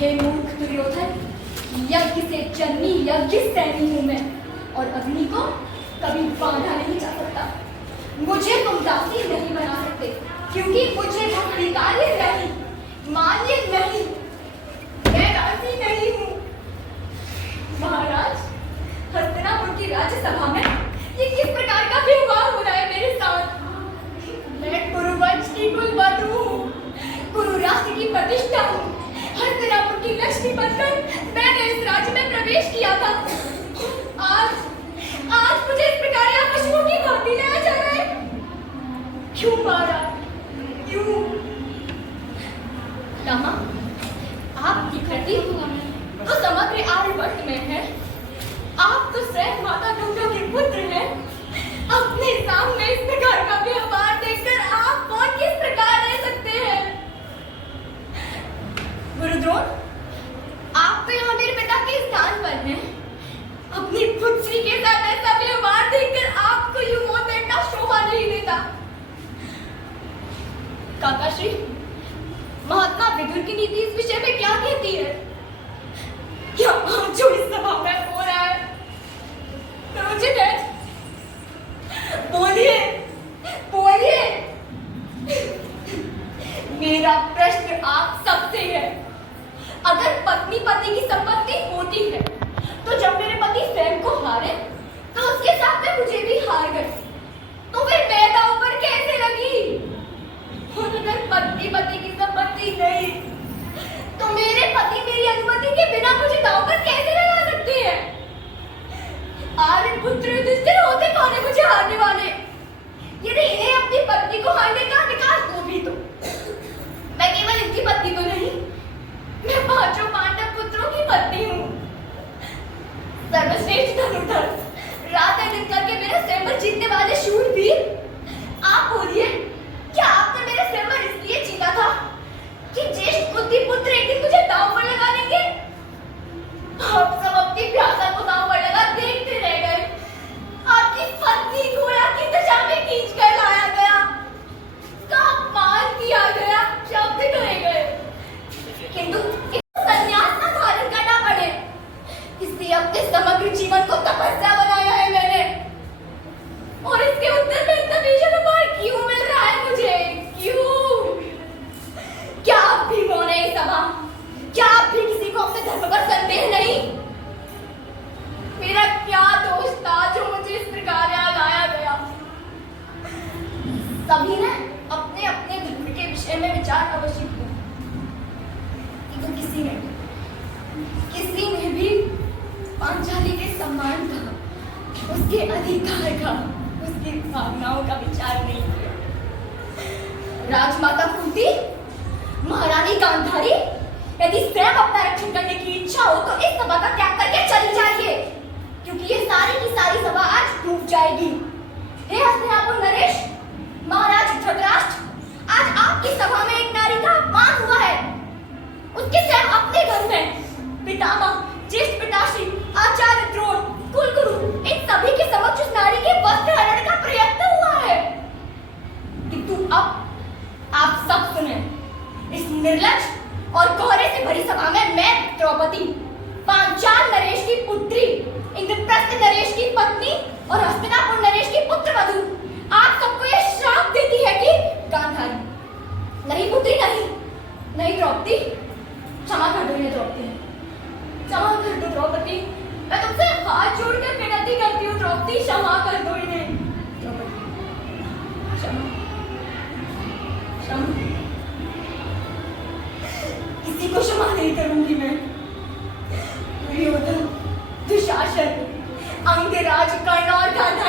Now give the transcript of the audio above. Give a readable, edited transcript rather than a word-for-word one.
हे मूर्ख दुर्योधन, यज्ञ से जन्मी यज्ञ सैनी हूं मैं, और अग्नि को कभी बांधा नहीं जा सकता। मुझे तुम दासी नहीं बना सकते, क्योंकि मुझे तुम स्वीकार्य नहीं, मान्य नहीं, मैं दासी नहीं हूं। महाराज, हस्तिनापुर की राज्यसभा में ये किस प्रकार का व्यवहार हो रहा है मेरे साथ? मैं कुरुवंश की कुलवधू हूँ, कुरु राष्ट्र की प्रतिष्ठा हूँ, हस्तिनापुर की लक्ष्मी बनकर मैंने इस राज्य में प्रवेश किया था। आज मुझे इस प्रकार यहाँ पशुओं की भांति लाया जा रहा है। क्यों महाराज, क्यों? रामा, आपकी कृति तो समग्र आर्यवर्त में है। आप तो स्वयं माता गंगा के पुत्र हैं। अपने सामने इस प्रकार का व्यवहार देखकर आप कौन किस प्रकार रह सकते हैं? गुरुद्रोण, आप तो यहाँ मेरे पिता के स्थान पर हैं। अपनी पुत्री के साथ ऐसा व्यवहार देखकर आपको यूं मौत देना शोभा नहीं देता। काकाश्री, महात्मा विदुर की नीति इस विषय में क्या कहती है? क्या जो इस सभा में हो रहा है तो उचित है? बोलिए, बोलिए। मेरा प्रश्न आप सबसे है। अगर पत्नी पति की संपत्ति होती है तो जब मेरे पति स्वयं को हारे तो उसके साथ में मुझे भी हार गए, तो फिर मैं दांव पर कैसे लगी? और अगर पत्नी पति की संपत्ति नहीं तो मेरे पति मेरी अनुमति के बिना मुझे दांव पर कैसे लगा सकते हैं? आर्यपुत्र युधिष्ठिर होते कौन मुझे हारने वाले? यदि इन्हें अपनी पत्नी को हारने का अधिकार हो भी तो मैं केवल इनकी पत्नी तो नहीं, मैं पांचों पांडव पुत्रों की पत्नी हूँ। सर्वश्रेष्ठ धनुर्धर, रात दिन करके मेरे स्वयंवर जीतने वाले शूरवीर, आप बोलिए, क्या आपने मेरे स्वयंवर इसलिए जीता था कि ज्येष्ठ बुद्धि पुत्र एक दिन मुझे दांव पर लगा देंगे? आप सब अपनी प्यासा को दांव पर लगा देखते रह गए। आपकी पत्नी को की दशा में खींच कर लाया गया, अपमान किया गया, शब्द कहे गए, किंतु संन्यास न धारण करना पड़े, इसलिए अपने समग्र जीवन को तपस्या बनाया है मैंने। और इसके उत्तर में इतना भीषण उपहार क्यों मिल रहा है मुझे? क्यों? क्या आप भी मौन है इस सभा? क्या आप भी किसी को अपने धर्म पर संदेह नहीं? मेरा क्या दोष था जो मुझे इस प्रकार यहाँ लाया गया? सभी ने अपने अपने धर्म के विषय में विचार अवश्य किया, तो किसी ने भी पांचाली के सम्मान का, उसके अधिकार का, उसकी भावनाओं का विचार नहीं किया। राजमाता कुंती, महारानी गांधारी, यदि स्वयं अपना रक्षण करने की इच्छा हो तो इस सभा का त्याग करके चली जाइए, क्योंकि ये सारी की सारी सभा आज डूब जाएगी। हे हस्तिनापुर नरेश, महाराज धृतराष्ट्र, आज आपकी सभा में एक नारी का अपमान हुआ है। उसके स्वयं अपने घर में पितामह, ज्येष्ठ पिताश्री, आचार्य द्रोण, कुलगुरु, इन सभी के समक्ष उस नारी के वस्त्र हरण का प्रयत्न हुआ है। किंतु अब आप सब सुने, इस निर्लज और कोहरे से भरी सभा में मैं द्रौपदी, पांचाल नरेश की पुत्री, इंद्रप्रस्थ नरेश की पत्नी और हस्तिनापुर नरेश की पुत्रवधू, आप सबको यह श्राप देती है कि गांधारी, नहीं पुत्री, नहीं द्रौपदी, क्षमा कर दो द्रौपदी, क्षमा कर दो द्रौपदी, मैं तुमसे हाथ जोड़कर विनती करती हूँ द्रौपदी, क्षमा कर दो इन्हें। क्षमा, क्षमा, किसी को क्षमा नहीं करूंगी मैं। दुर्योधन, दुशासन, अंगराज, कर्ण और गांधारी